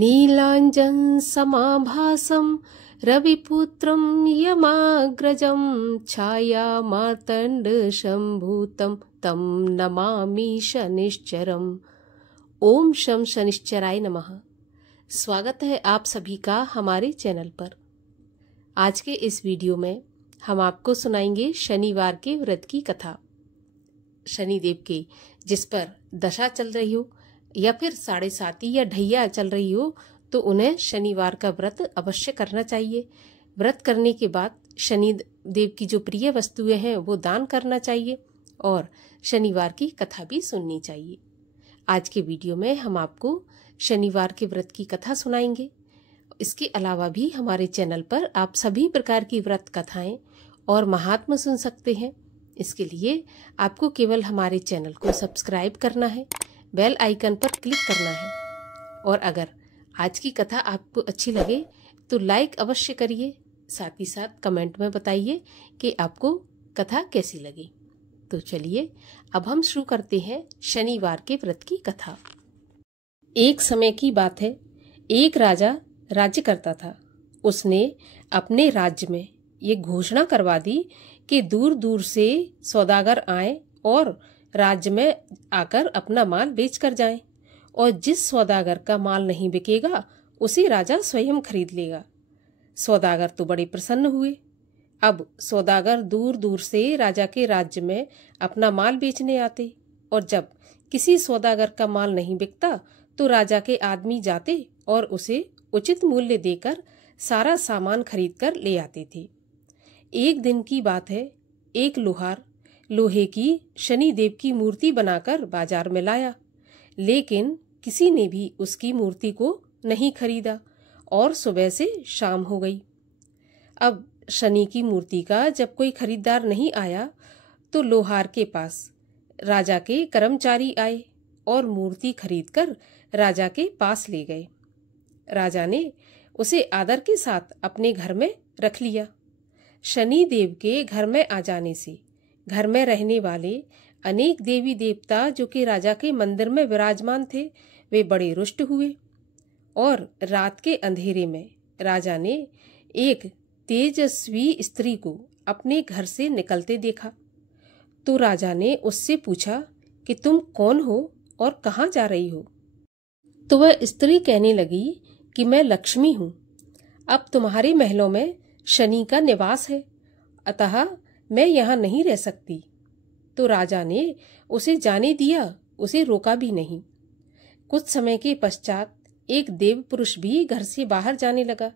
नीलांजन समाभासं रविपुत्रं यमाग्रजं छाया मार्तंड शंभूतं तं नमामि शनिश्चरम्। ओम शं शनिश्चराय नमः। स्वागत है आप सभी का हमारे चैनल पर। आज के इस वीडियो में हम आपको सुनाएंगे शनिवार के व्रत की कथा। शनिदेव की जिस पर दशा चल रही हो या फिर 7.5 या ढैया चल रही हो तो उन्हें शनिवार का व्रत अवश्य करना चाहिए। व्रत करने के बाद शनि देव की जो प्रिय वस्तुएं हैं वो दान करना चाहिए और शनिवार की कथा भी सुननी चाहिए। आज के वीडियो में हम आपको शनिवार के व्रत की कथा सुनाएंगे। इसके अलावा भी हमारे चैनल पर आप सभी प्रकार की व्रत कथाएं और महात्मा सुन सकते हैं। इसके लिए आपको केवल हमारे चैनल को सब्सक्राइब करना है, बेल आइकन पर क्लिक करना है और अगर आज की कथा आपको अच्छी लगे तो लाइक अवश्य करिए। साथ ही साथ कमेंट में बताइए कि आपको कथा कैसी लगी। तो चलिए अब हम शुरू करते हैं शनिवार के व्रत की कथा। एक समय की बात है, एक राजा राज्य करता था। उसने अपने राज्य में ये घोषणा करवा दी कि दूर दूर से सौदागर आए और राज्य में आकर अपना माल बेच कर जाएं और जिस सौदागर का माल नहीं बिकेगा उसे राजा स्वयं खरीद लेगा। सौदागर तो बड़े प्रसन्न हुए। अब सौदागर दूर दूर से राजा के राज्य में अपना माल बेचने आते और जब किसी सौदागर का माल नहीं बिकता तो राजा के आदमी जाते और उसे उचित मूल्य देकर सारा सामान खरीद कर ले आते थे। एक दिन की बात है, एक लोहार लोहे की शनिदेव की मूर्ति बनाकर बाजार में लाया, लेकिन किसी ने भी उसकी मूर्ति को नहीं खरीदा और सुबह से शाम हो गई। अब शनि की मूर्ति का जब कोई खरीदार नहीं आया तो लोहार के पास राजा के कर्मचारी आए और मूर्ति खरीदकर राजा के पास ले गए। राजा ने उसे आदर के साथ अपने घर में रख लिया। शनि देव के घर में आ जाने से घर में रहने वाले अनेक देवी देवता जो कि राजा के मंदिर में विराजमान थे वे बड़े रुष्ट हुए और रात के अंधेरे में राजा ने एक तेजस्वी स्त्री को अपने घर से निकलते देखा। तो राजा ने उससे पूछा कि तुम कौन हो और कहाँ जा रही हो? तो वह स्त्री कहने लगी कि मैं लक्ष्मी हूँ। अब तुम्हारे महलों में शनि का निवास है, अतः मैं यहाँ नहीं रह सकती। तो राजा ने उसे जाने दिया, उसे रोका भी नहीं। कुछ समय के पश्चात एक देव पुरुष भी घर से बाहर जाने लगा।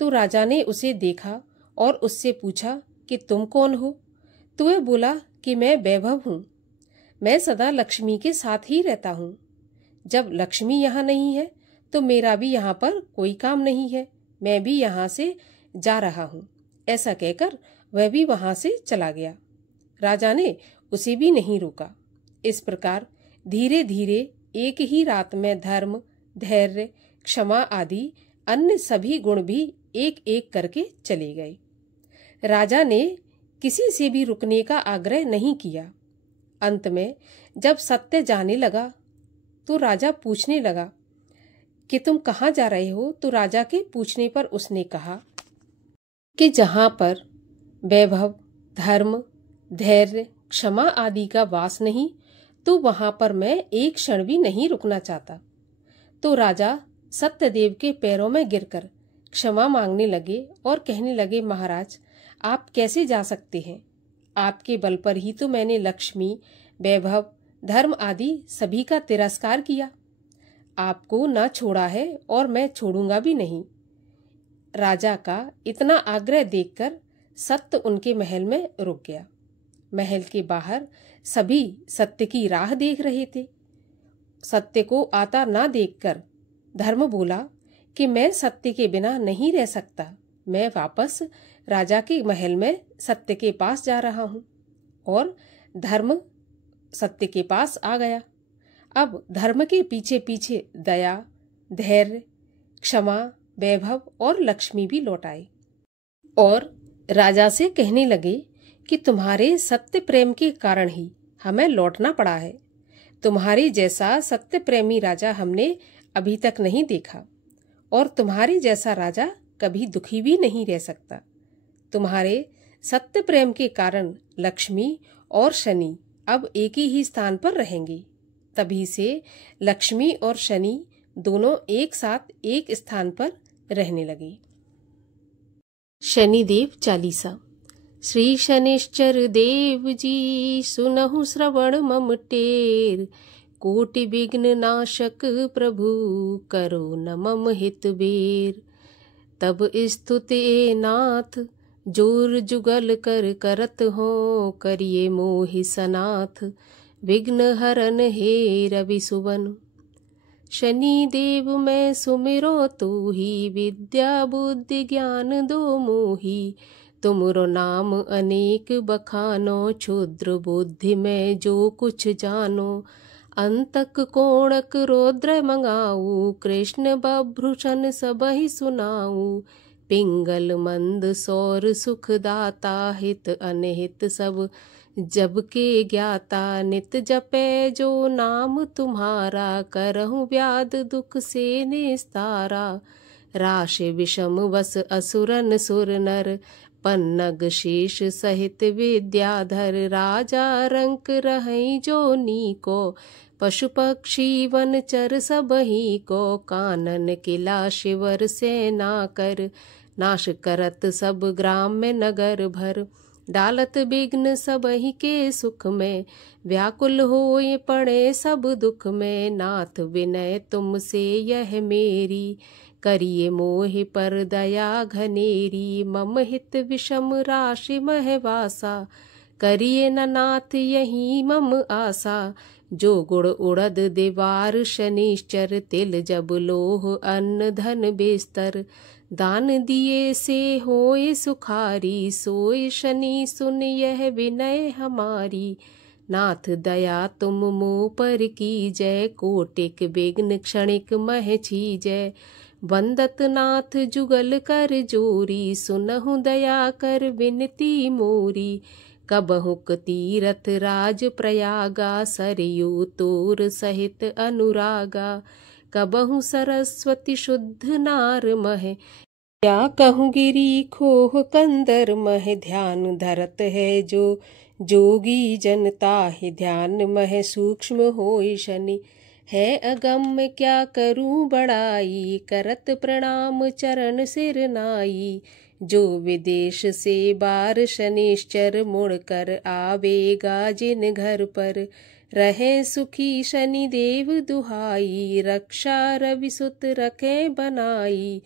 तो राजा ने उसे देखा और उससे पूछा कि तुम कौन हो? तो वह बोला कि मैं वैभव हूँ, मैं सदा लक्ष्मी के साथ ही रहता हूँ। जब लक्ष्मी यहाँ नहीं है तो मेरा भी यहाँ पर कोई काम नहीं है, मैं भी यहाँ से जा रहा हूँ। ऐसा कहकर वह भी वहां से चला गया। राजा ने उसे भी नहीं रोका। इस प्रकार धीरे धीरे एक ही रात में धर्म, धैर्य, क्षमा आदि अन्य सभी गुण भी एक एक करके चले गए। राजा ने किसी से भी रुकने का आग्रह नहीं किया। अंत में जब सत्य जाने लगा तो राजा पूछने लगा कि तुम कहाँ जा रहे हो? तो राजा के पूछने पर उसने कहा कि जहाँ पर वैभव, धर्म, धैर्य, क्षमा आदि का वास नहीं तो वहां पर मैं एक क्षण भी नहीं रुकना चाहता। तो राजा सत्यदेव के पैरों में गिरकर क्षमा मांगने लगे और कहने लगे, महाराज आप कैसे जा सकते हैं? आपके बल पर ही तो मैंने लक्ष्मी, वैभव, धर्म आदि सभी का तिरस्कार किया। आपको ना छोड़ा है और मैं छोड़ूंगा भी नहीं। राजा का इतना आग्रह देखकर सत्य उनके महल में रुक गया। महल के बाहर सभी सत्य की राह देख रहे थे। सत्य को आता ना देखकर धर्म बोला कि मैं सत्य के बिना नहीं रह सकता, मैं वापस राजा के महल में सत्य के पास जा रहा हूँ। और धर्म सत्य के पास आ गया। अब धर्म के पीछे पीछे दया, धैर्य, क्षमा, वैभव और लक्ष्मी भी लौट आए और राजा से कहने लगे कि तुम्हारे सत्य प्रेम के कारण ही हमें लौटना पड़ा है। तुम्हारे जैसा सत्य प्रेमी राजा हमने अभी तक नहीं देखा। और तुम्हारे जैसा राजा कभी दुखी भी नहीं रह सकता। तुम्हारे सत्य प्रेम के कारण लक्ष्मी और शनि अब एक ही स्थान पर रहेंगे। तभी से लक्ष्मी और शनि दोनों एक साथ एक स्थान पर रहने लगे। शनिदेव चालीसा। श्री शनिश्चर देव जी सुनहु श्रवण मम टेर, कोटि विघ्न नाशक प्रभु करो न मम हित बेर। तब स्तुति नाथ जोर जुगल कर करत हो, करिए मोहि सनाथ विघ्न हरन हे रवि सुवन। शनि देव मैं सुमिरो तू ही, विद्या बुद्धि ज्ञान दो मोही। तुमरो नाम अनेक बखानो, क्षुद्र बुद्धि में जो कुछ जानो। अंतक कोणक रौद्र मंगाऊ, कृष्ण बभ्रूषण सबहि सुनाऊ। पिंगल मंद सौर सुख दाता, हित अनहित सब जब के ज्ञाता। नित जपे जो नाम तुम्हारा, करहु व्याध दुख से निस्तारा। राशि विषम वस असुरन सुर नर, पन्नग शेष सहित विद्याधर। राजा रंक रहई जो नीको, पशु पक्षी वन चर सबही को। कानन किला शिवर सेना कर, नाश करत सब ग्राम में नगर भर। डालत विघ्न सबहि के सुख में, व्याकुल होए पड़े सब दुख में। नाथ विनय तुमसे यह मेरी, करिए मोहि पर दया घनेरी। मम हित विषम राशि महवासा, करिए न नाथ यही मम आशा। जो गुण उड़द देवार शनिश्चर, तिल जब लोह अन्न धन बिस्तर। दान दिए से होए सुखारी, सोए शनि सुन यह विनय हमारी। नाथ दया तुम मुँह पर कीजय, कोटिक विघ्न क्षणिक मह छीजय। वंदत नाथ जुगल कर जोरी, सुनहु दया कर विनती मोरी। कबहुक तीरथ राज प्रयागा, सरयू तोर सहित अनुरागा। कबहु सरस्वती शुद्ध नार मह, क्या कहूँ गिरी खोह कंदर मह। ध्यान धरत है जो जोगी जनता है, ध्यान मह सूक्ष्म होई शनि। है अगम्य क्या करूं बड़ाई, करत प्रणाम चरण सिर नाई। जो विदेश से बार शनिश्चर, मुड़ कर आवेगा जिन घर पर। रहे सुखी शनि देव दुहाई, रक्षा रवि सुत रखे बनाई।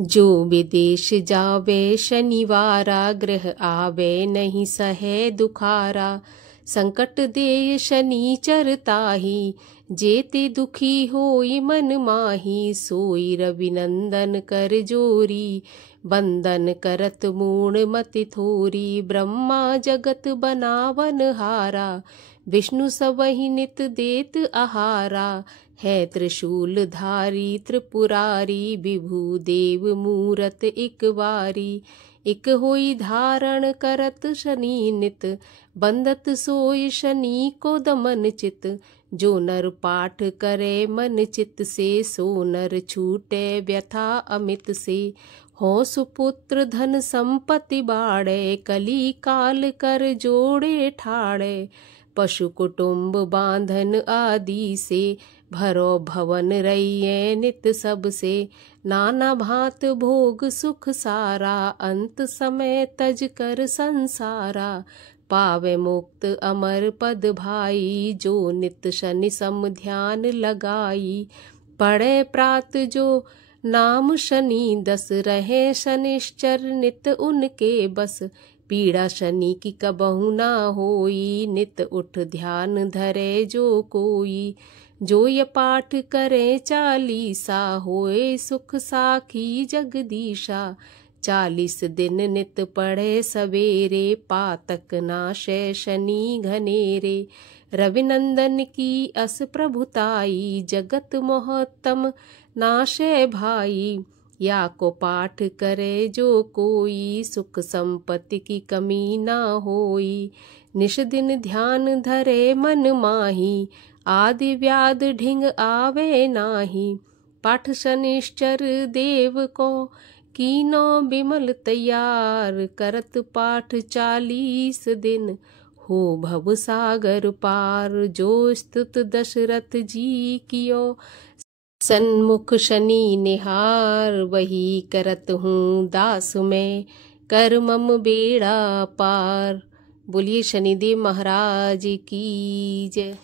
जो विदेश जावे शनिवारा, गृह आवे नहीं सहे दुखारा। संकट दे शनिचर ताही, जेते दुखी होई मन माही। सोई रविनंदन कर जोरी, बंदन करत मूण मति थोरी। ब्रह्मा जगत बनावन हारा, विष्णु सबहि नित देत आहारा। है त्रिशूल धारी त्रिपुरारी, विभु देव मूरत इक बारी। इक होई धारण करत शनि नित, बंदत सोई शनि को दमन चित। जो नर पाठ करे मन चित से, सो नर छूटे व्यथा अमित से। हो सुपुत्र धन संपत्ति बाड़े, कली काल कर जोड़े ठाड़े। पशु कुटुम्ब बांधन आदि से, भरो भवन रहिए नित सब से। नाना भांत भोग सुख सारा, अंत समय तज कर संसारा। पावे मुक्त अमर पद भाई, जो नित शनि सम ध्यान लगाई। पढ़े प्रात जो नाम शनि दस, रहे शनिश्चर नित उनके बस। पीड़ा शनि की कबहु ना होई, नित उठ ध्यान धरे जो कोई। जो ये पाठ करे चालीसा, होए सुख साखी जगदीशा। 40 दिन नित पढ़े सवेरे, पातक नाशे शनि घनेरे। रविनंदन की अस प्रभुताई, जगत मोहतम नाशे भाई। या को पाठ करे जो कोई, सुख संपत्ति की कमी ना होई। निश दिन ध्यान धरे मन माही, आदि व्याध ढिंग आवे नाही। पाठ शनिश्चर देव को कीनो बिमल तैयार। करत पाठ 40 दिन हो भव सागर पार। जो स्तुत दशरथ जी कियो सन्मुख शनि निहार। वही करत हूँ दास में कर मम बेड़ा पार। बोलिए शनिदेव महाराज की जय।